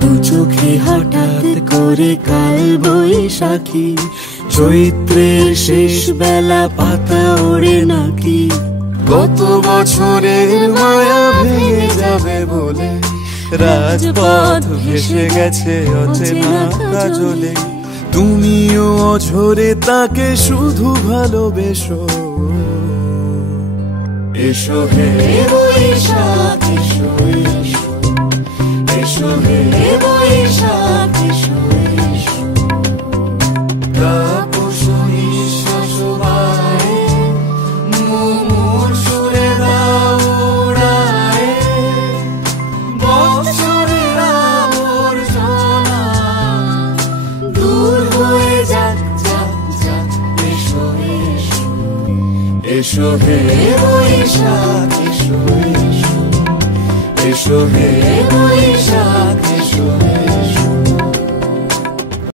দু চোখে হঠাৎ করে কাল বৈশাখী, চৈত্রের শেষ বেলা পাতা ওড়ে নাকি। গত বছরের মায়া ভেঙে যাবে বলে রাজপথ ভেসে গেছে অচেনা কাজলে। তুমিও অঝরে তাকে শুধু ভালোবেসো। এসো হে বৈশাখ এসো এসো, এসো হে বৈশাখ এসো এসো। তাপসী নিঃশ্বাস বায়ে মুমুর সুরে দাও উড়ায়ে। বৎসরের আবর্জনা দূর হয়ে যাক যাক যাক। এসো এসো, এসো হে বৈশাখ এসো এসো, এসো হে বৈশাখ।